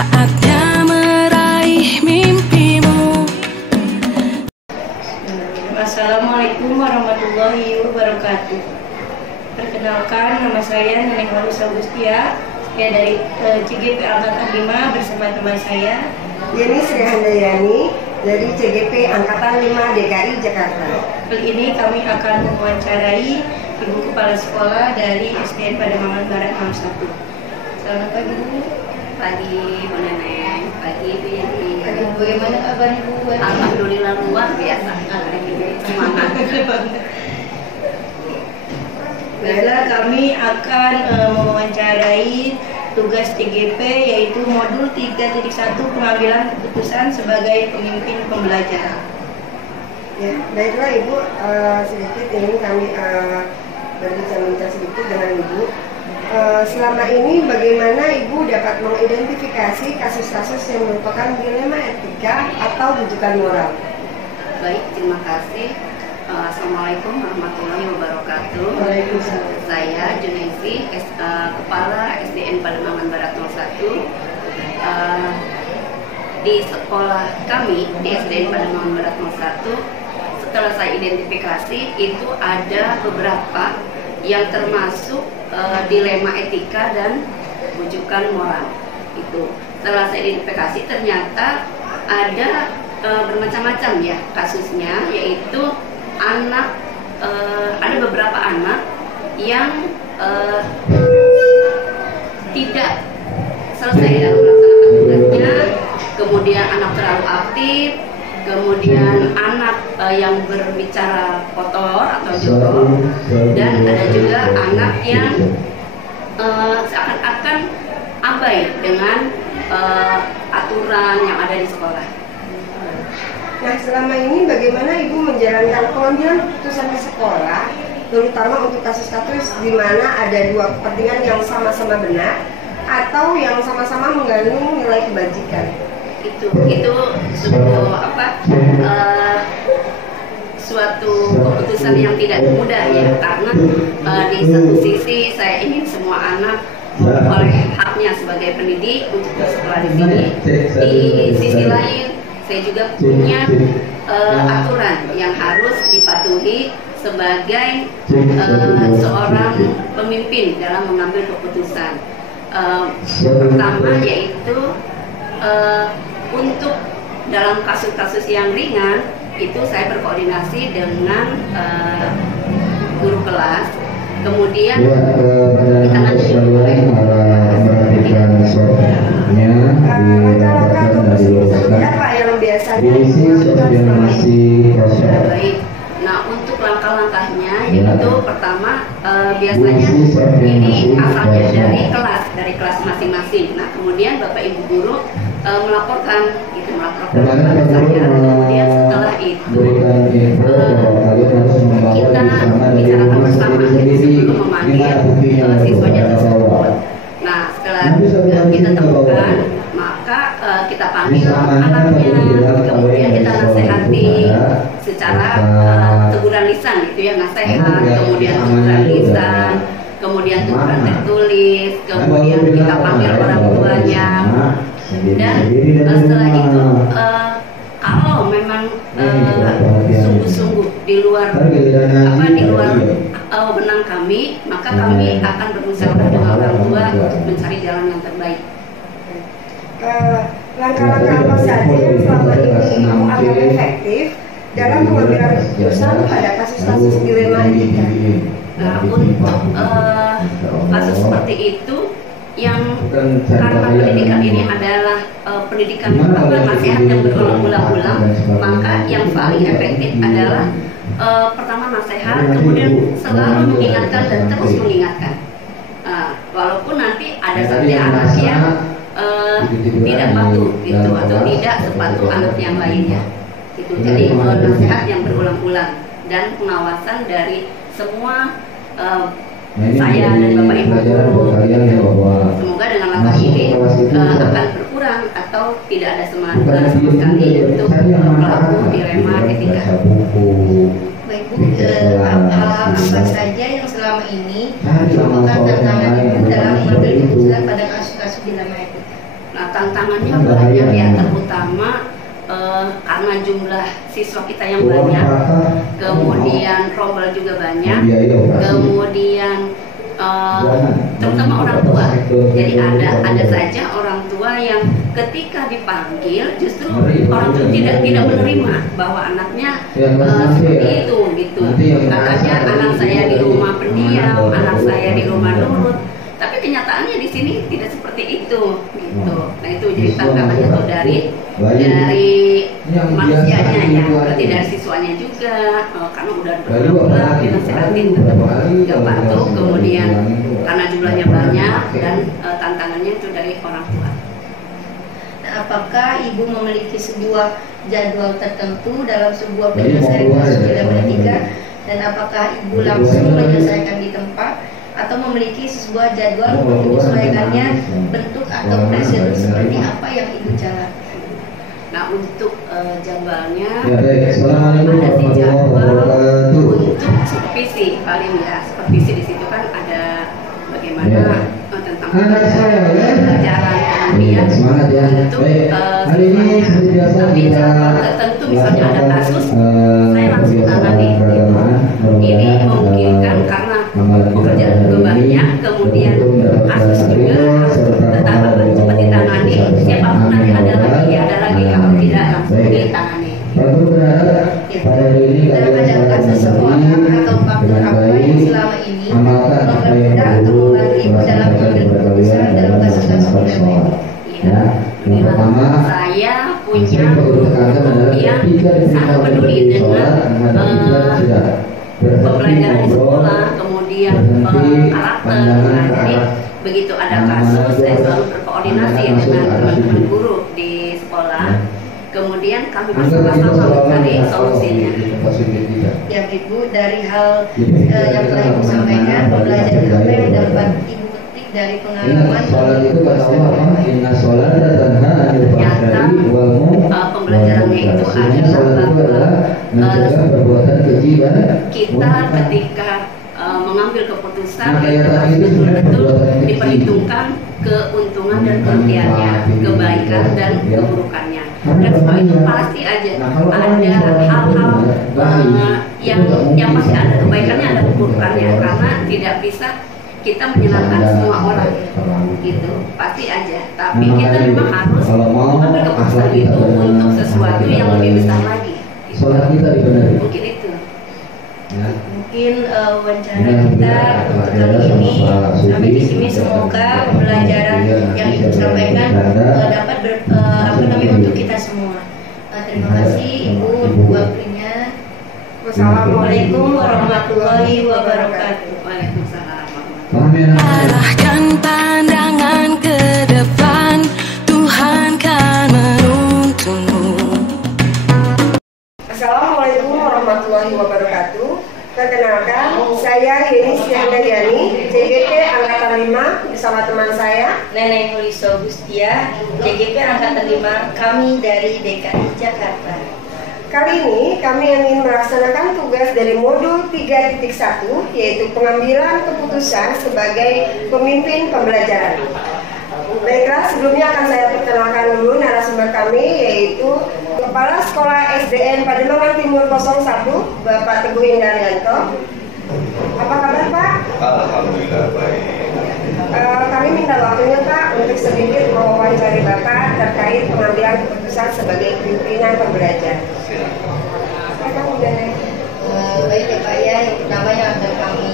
saatnya meraih mimpimu. Assalamualaikum warahmatullahi wabarakatuh. Perkenalkan, nama saya Neneng Halus Agustia. Saya dari CGP Angkatan 5 bersama teman saya Yeni Sri Handayani dari CGP Angkatan 5 DKI Jakarta. Kali ini kami akan mewawancarai Ibu Kepala Sekolah dari SDN Pademangan Barat 01. Selamat pagi Bu. Pagi Bu Neneng, pagi Bu Yeni. Pagi Bu, gimana kabar Ibu? Alhamdulillah luar biasa. Semangat. Baiklah, kami akan mewawancarai tugas TGP yaitu modul 3.1 pengambilan keputusan sebagai pemimpin pembelajaran. Ya, baiklah Ibu, sedikit ini kami berbincang-bincang sedikit dengan Ibu. Selama ini bagaimana Ibu dapat mengidentifikasi kasus-kasus yang merupakan dilema etika atau rujukan moral? Baik, terima kasih. Assalamualaikum warahmatullahi wabarakatuh. Waalaikumsalam. Saya Junesi, Kepala SDN Pademangan Barat 01. Di sekolah kami di SDN Pademangan Barat 01, setelah saya identifikasi itu ada beberapa yang termasuk dilema etika dan rujukan moral. Itu setelah saya identifikasi ternyata ada bermacam-macam ya kasusnya, yaitu anak, ada beberapa anak yang tidak selesai dalam melaksanakan tugasnya, kemudian anak terlalu aktif, kemudian anak yang berbicara kotor atau jorok, dan ada juga anak yang seakan-akan abai dengan aturan yang ada di sekolah. Nah, selama ini bagaimana Ibu menjalankan pengambilan keputusan di sekolah, terutama untuk kasus-kasus di mana ada dua kepentingan yang sama-sama benar atau yang sama-sama mengandung nilai kebajikan? Itu suatu keputusan yang tidak mudah ya, karena di satu sisi saya ingin semua anak oleh haknya sebagai pendidik untuk bersekolah di sini. Di sisi lain saya juga punya aturan yang harus dipatuhi sebagai seorang pemimpin dalam mengambil keputusan. Pertama yaitu untuk dalam kasus-kasus yang ringan itu saya berkoordinasi dengan guru kelas, kemudian ditangani oleh apa yang biasanya baik. Nah, untuk langkah-langkahnya yaitu pertama biasanya ini asalnya dari kelas masing-masing. Nah, kemudian Bapak Ibu guru melaporkan kepada saya. Kemudian setelah itu kita bicarakan bersama sebelum memanggil siswanya tersebut. Nah, setelah kita temukan, maka kita panggil anaknya, kemudian kita nasihati secara teguran lisan, itu ya, nasihat, kemudian teguran lisan, kemudian teguran tertulis, kemudian kita panggil orang tuanya, dan setelah itu kalau memang sungguh-sungguh di luar benang kami, maka kami akan bermusyawarah dengan orang tua untuk mencari jalan yang terbaik. Langkah-langkah apa saja yang selama ini Ibu anggap efektif dalam pengambilan keputusan pada kasus-kasus dilema etika? Nah, untuk kasus seperti itu, yang karena pendidikan ini adalah pendidikan nasihat yang berulang-ulang, maka yang paling efektif adalah pertama nasihat, kemudian selalu mengingatkan dan terus mengingatkan. Walaupun nanti ada saja anak yang tidak patuh gitu, atau tidak sepatuh anak yang lainnya gitu. Jadi nasihat yang berulang-ulang dan pengawasan dari semua saya dan Bapak Ibu guru. Semoga dengan langkah ini akan berkurang atau tidak ada sama sekali untuk pelaku dilema etika. Baik Bu, hal apa saja yang selama ini merupakan tantangan Ibu dalam mengambil keputusan pada kasus-kasus dilema etika? Nah, tantangannya banyak ya, terutama karena jumlah siswa kita yang banyak, kemudian rombel juga banyak, kemudian terutama orang tua. Jadi ada saja orang tua yang ketika dipanggil justru orang tua tidak menerima bahwa anaknya seperti itu gitu. Katanya anak saya di rumah pendiam, anak saya di rumah nurut. Tapi kenyataannya di sini tidak seperti itu gitu. Nah itu jadi tantangannya tuh dari manusianya ya, berarti dari siswanya juga, karena udah berulang dinasihatin nggak patuh, kemudian karena jumlahnya banyak dan tantangannya itu dari orang tua. Nah, apakah ibu memiliki sebuah jadwal tertentu dalam sebuah penyelesaian kasus tidak beretika, dan apakah ibu langsung menyelesaikan di tempat atau memiliki sebuah jadwal untuk menyesuaikannya bentuk atau prosedur seperti apa yang ibu jalankan? Nah untuk jadwalnya Assalamualaikum ada di jadwal warahmatullahi untuk supervisi paling ya, supervisi di situ kan ada bagaimana tentang pelajaran, kemudian untuk tapi jadwal tertentu misalnya ada kasus saya langsung tangani gitu. Ini memungkinkan karena pekerjaan juga banyak, kemudian kasus juga harus cepat ditangani. Siapapun nanti ada lagi kalau tidak langsung ditangani. Adakah seseorang atau faktor apa yang selama ini mempermudah atau membantu ibu dalam mengambil keputusan dalam kasus-kasus ini? Ya, saya punya guru yang sangat peduli dengan pembelajaran di sekolah, kemudian karakter. Nah, jadi begitu ada kasus, saya selalu berkoordinasi dengan teman-teman guru di sekolah. Kemudian kami bersama-sama mencari solusinya. Ya ibu, dari hal yang telah ibu sampaikan, pembelajaran apa yang dapat ibu petik dari pengalaman ternyata pembelajarannya itu adalah kita ketika mengambil keputusan itu harus betul-betul diperhitungkan keuntungan dan kerugiannya, kebaikan dan keburukannya. Dan semua itu pasti aja ada hal-hal yang pasti ada kebaikannya, ada keburukannya, karena tidak bisa kita menyenangkan semua orang gitu, pasti aja. Tapi kita memang harus mengambil keputusan itu untuk sesuatu yang lebih besar lagi gitu. Mungkin itu. Mungkin wawancara kita untuk kali ini sampai di sini. Semoga pembelajaran yang ibu sampaikan dapat untuk kita semua. Terima kasih ibu untuk waktunya. Wassalamualaikum warahmatullahi wabarakatuh. Waalaikumsalam. Arahkan pandangan ke depan, Tuhan kan menuntunmu. Assalamualaikum warahmatullahi wabarakatuh. Perkenalkan, saya Yeni Siandahyani, JGP Angkatan 5 bersama teman saya Neneng Huliso Gustia, JGP Angkatan 5, kami dari DKI Jakarta. Kali ini kami ingin melaksanakan tugas dari modul 3.1, yaitu pengambilan keputusan sebagai pemimpin pembelajaran. Baiklah, sebelumnya akan saya perkenalkan dulu narasumber kami, yaitu Kepala Sekolah SDN Pademangan Timur 01, Bapak Teguh Indaryanto. Apa kabar Pak? Alhamdulillah baik. Kami minta waktunya Pak untuk sedikit mewawancari Bapak terkait pengambilan keputusan sebagai pimpinan pembelajaran. Baik ya Pak ya, yang pertama yang akan kami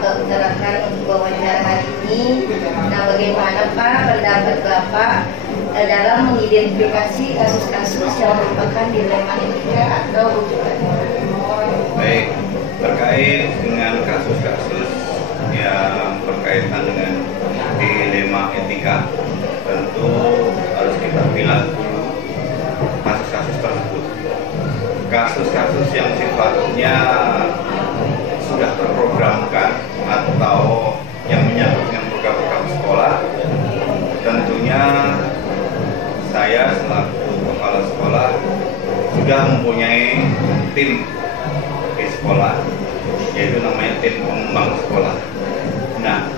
utarakan untuk wawancara hari ini. Nah, bagaimana Pak pendapat Bapak dalam mengidentifikasi kasus-kasus yang merupakan dilema etika atau rujukan? Baik, terkait dengan kasus-kasus yang berkaitan dengan dilema etika, tentu harus kita pilih dulu kasus-kasus tersebut. Kasus-kasus yang sifatnya sudah terprogramkan atau yang menyangkut dengan program-program sekolah, tentunya saya selaku kepala sekolah sudah mempunyai tim di sekolah, yaitu namanya tim pengembang sekolah. Nah,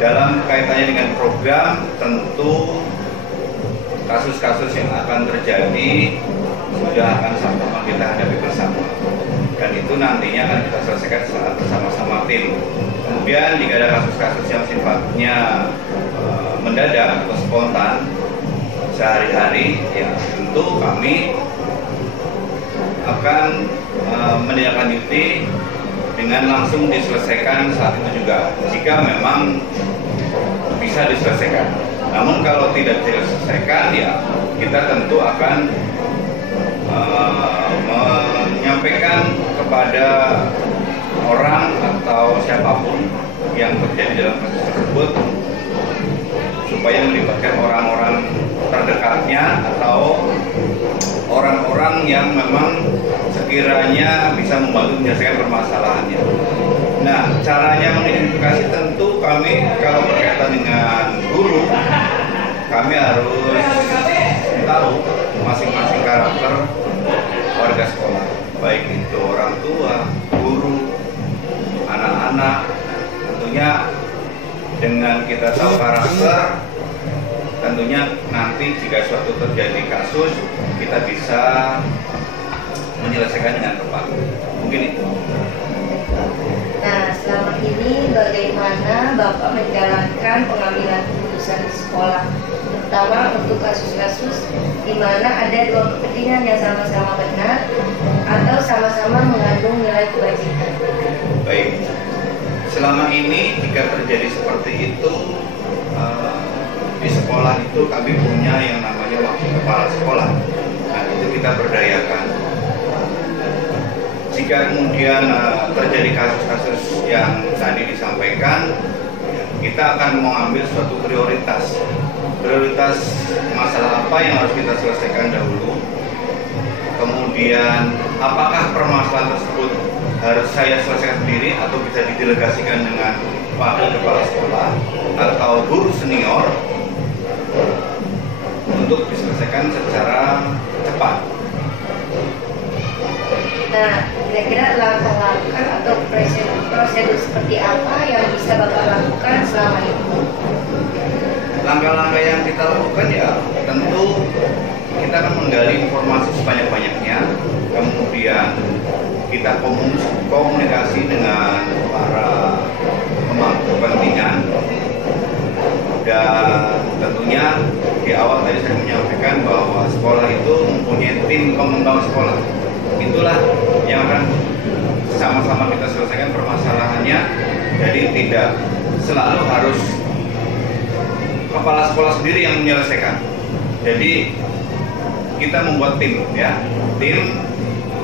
dalam kaitannya dengan program, tentu kasus-kasus yang akan terjadi sudah akan sama-sama kita hadapi bersama, dan itu nantinya akan kita selesaikan saat bersama-sama tim. Kemudian jika ada kasus-kasus yang sifatnya mendadak atau spontan sehari-hari, ya tentu kami akan menindaklanjuti dengan langsung diselesaikan saat itu juga, jika memang bisa diselesaikan. Namun kalau tidak diselesaikan, ya kita tentu akan menyampaikan kepada orang atau siapapun yang terjadi dalam kasus tersebut, supaya melibatkan orang-orang terdekatnya atau orang-orang yang memang sekiranya bisa membantu menyelesaikan permasalahannya. Nah, caranya mengidentifikasi tentu kami kalau berkaitan dengan guru, kami harus tahu masing-masing karakter warga sekolah, baik itu orang tua, guru, anak-anak. Tentunya dengan kita tahu karakter, tentunya nanti jika suatu terjadi kasus, kita bisa menyelesaikan dengan tepat. Mungkin itu. Nah, selama ini bagaimana Bapak menjalankan pengambilan keputusan di sekolah, terutama untuk kasus-kasus di mana ada dua kepentingan yang sama-sama benar atau sama-sama mengandung nilai kebajikan? Baik, selama ini jika terjadi seperti itu, di sekolah itu kami punya yang namanya wakil kepala sekolah. Nah, itu kita berdayakan. Jika kemudian terjadi kasus-kasus yang tadi disampaikan, kita akan mengambil suatu prioritas. Prioritas masalah apa yang harus kita selesaikan dahulu. Kemudian apakah permasalahan tersebut harus saya selesaikan sendiri atau bisa didelegasikan dengan wakil kepala sekolah atau guru senior untuk diselesaikan secara cepat. Nah, kira-kira langkah-langkah atau prosedur seperti apa yang bisa Bapak lakukan selama ini? Langkah-langkah yang kita lakukan ya tentu kita akan menggali informasi sebanyak-banyaknya, kemudian kita komunikasi dengan para pemangku kepentingan, dan tentunya di awal tadi saya menyampaikan bahwa sekolah itu mempunyai tim pengembang sekolah. Itulah yang akan sama-sama kita selesaikan permasalahannya. Jadi tidak selalu harus kepala sekolah sendiri yang menyelesaikan. Jadi kita membuat tim, ya, tim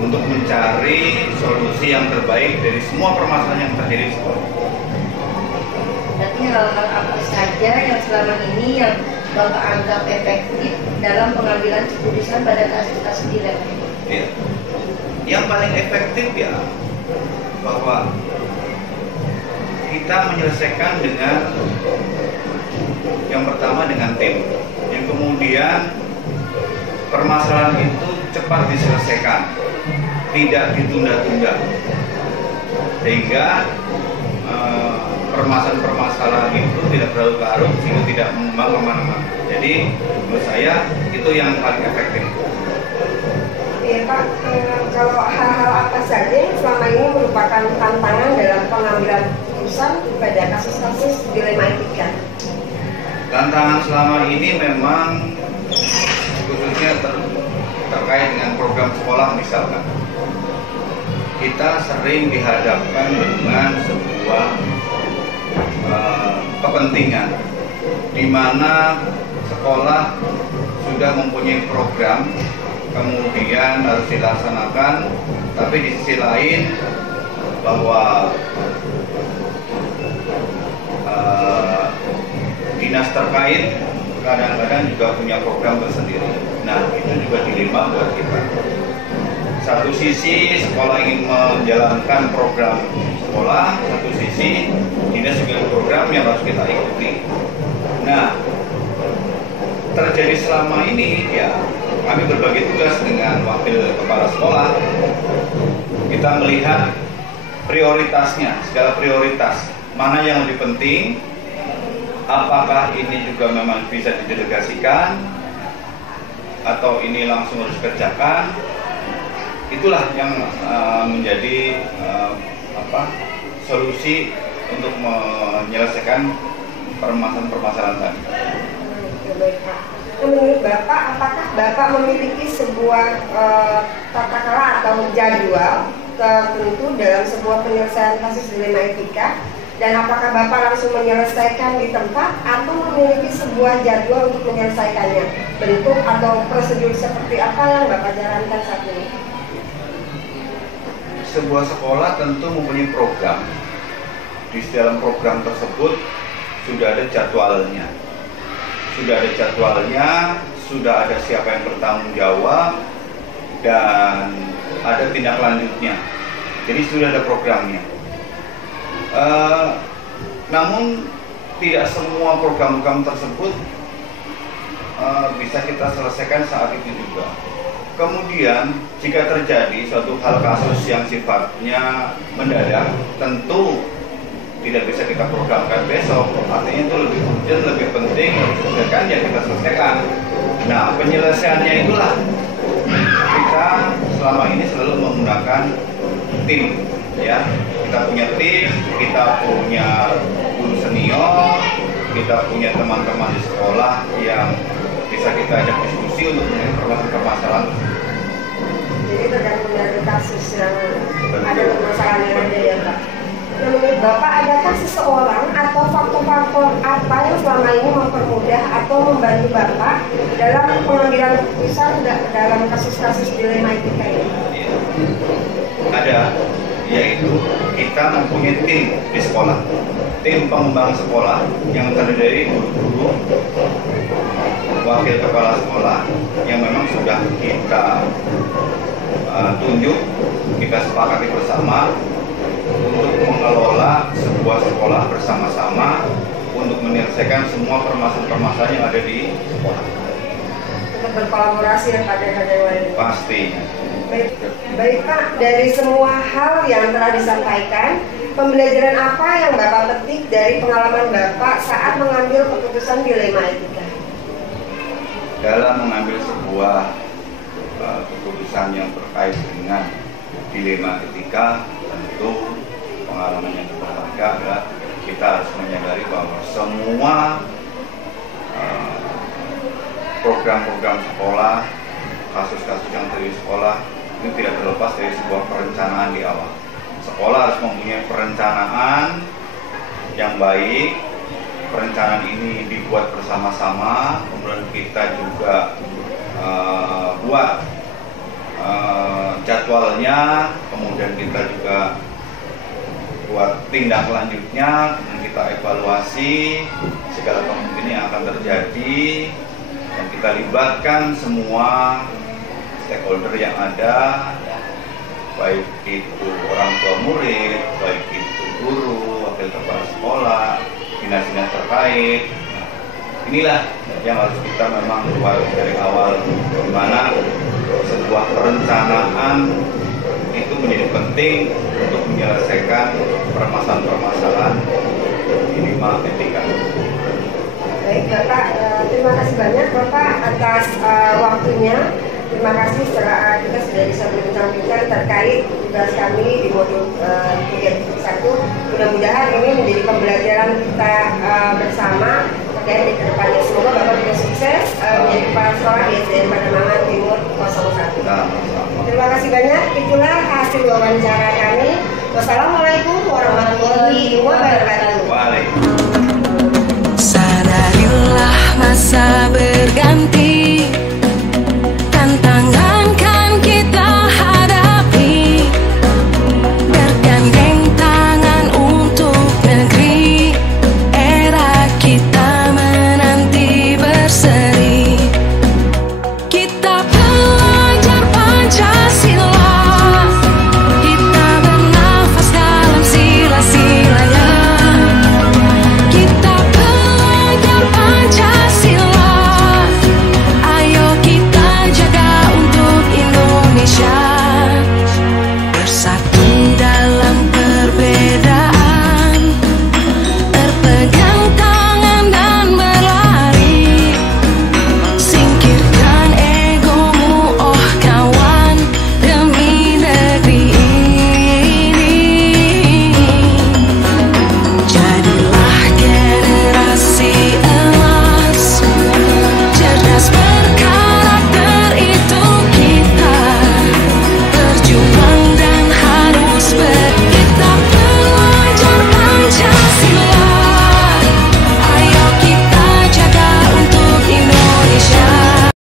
untuk mencari solusi yang terbaik dari semua permasalahan yang terjadi di sekolah. Berarti hal-hal apa saja yang selama ini yang Bapak anggap efektif dalam pengambilan keputusan pada kasus-kasus di level ini? Ya. Yang paling efektif ya bahwa kita menyelesaikan dengan yang pertama dengan tim, yang kemudian permasalahan itu cepat diselesaikan, tidak ditunda-tunda, sehingga permasalahan itu tidak berlarut-larut sehingga tidak mengembang kemana-mana. Jadi menurut saya itu yang paling efektif. Ya Pak, kalau hal-hal apa saja yang selama ini merupakan tantangan dalam pengambilan keputusan pada kasus-kasus dilema etika? Tantangan selama ini memang khususnya terkait dengan program sekolah misalkan. Kita sering dihadapkan dengan sebuah kepentingan di mana sekolah sudah mempunyai program, kemudian harus dilaksanakan, tapi di sisi lain bahwa dinas terkait kadang-kadang juga punya program tersendiri. Nah, itu juga dilema buat kita. Satu sisi sekolah ingin menjalankan program sekolah, satu sisi dinas juga program yang harus kita ikuti. Nah, terjadi selama ini ya kami berbagi tugas dengan wakil kepala sekolah. Kita melihat prioritasnya, segala prioritas mana yang lebih penting, apakah ini juga memang bisa didelegasikan atau ini langsung harus dikerjakan. Itulah yang menjadi solusi untuk menyelesaikan permasalahan-permasalahan tadi. Baik, Pak. Menurut Bapak, apakah Bapak memiliki sebuah tata cara atau jadwal tertentu dalam sebuah penyelesaian kasus dilema etika? Dan apakah Bapak langsung menyelesaikan di tempat atau memiliki sebuah jadwal untuk menyelesaikannya? Bentuk atau prosedur seperti apa yang Bapak jalankan saat ini? Sebuah sekolah tentu mempunyai program. Di dalam program tersebut sudah ada jadwalnya. Sudah ada siapa yang bertanggung jawab, dan ada tindak lanjutnya. Jadi sudah ada programnya. Namun tidak semua program-program tersebut bisa kita selesaikan saat itu juga. Kemudian jika terjadi suatu hal kasus yang sifatnya mendadak, tentu tidak bisa kita programkan besok. Artinya itu lebih urgent, lebih penting, selesaikan ya kita selesaikan. Nah, penyelesaiannya itulah kita selama ini selalu menggunakan tim, ya. Kita punya tim, kita punya guru senior, kita punya teman-teman di sekolah yang bisa kita ajak diskusi untuk menyelesaikan permasalahan. Jadi tergantung dari kasus yang ada permasalahan yang ada ya, Pak. Menurut Bapak, adakah seseorang atau faktor-faktor apa yang selama ini mempermudah atau membantu Bapak dalam pengambilan keputusan dalam kasus-kasus dilema etika ini? Ada, yaitu kita mempunyai tim di sekolah, tim pengembang sekolah yang terdiri dari guru-guru, wakil kepala sekolah yang memang sudah kita tunjuk, kita sepakati bersama untuk mengelola sebuah sekolah bersama-sama untuk menyelesaikan semua permasalahan-permasalahan yang ada di sekolah. Untuk berkolaborasi ya Pak dengan yang lain. Pasti. Baik Pak, dari semua hal yang telah disampaikan, pembelajaran apa yang Bapak petik dari pengalaman Bapak saat mengambil keputusan dilema etika? Dalam mengambil sebuah keputusan yang terkait dengan dilema etika, tentu pengalaman yang berharga adalah kita harus menyadari bahwa semua program-program sekolah, kasus-kasus yang terjadi di sekolah ini tidak terlepas dari sebuah perencanaan di awal. Sekolah harus mempunyai perencanaan yang baik. Perencanaan ini dibuat bersama-sama, kemudian kita juga buat jadwalnya, kemudian kita juga buat tindak lanjutnya, kemudian kita evaluasi segala kemungkinan yang akan terjadi, dan kita libatkan semua stakeholder yang ada, baik itu orang tua murid, baik itu guru, wakil kepala sekolah, dinas-dinas terkait. Inilah yang harus kita memang buat dari awal, di mana sebuah perencanaan itu menjadi penting untuk menyelesaikan permasalahan-permasalahan dilema etika. Baik Bapak, terima kasih banyak Bapak atas waktunya. Terima kasih setelah kita sudah bisa berbincang-bincang terkait tugas kami di modul 3.1. Mudah-mudahan ini menjadi pembelajaran kita bersama terkait di kedepannya. Semoga Bapak juga sukses menjadi kepala sekolah di SDN Pademangan Timur 01. Terima kasih banyak. Itulah hasil wawancara kami. Wassalamualaikum warahmatullahi wabarakatuh. Waalaikumsalam. Sadarilah masa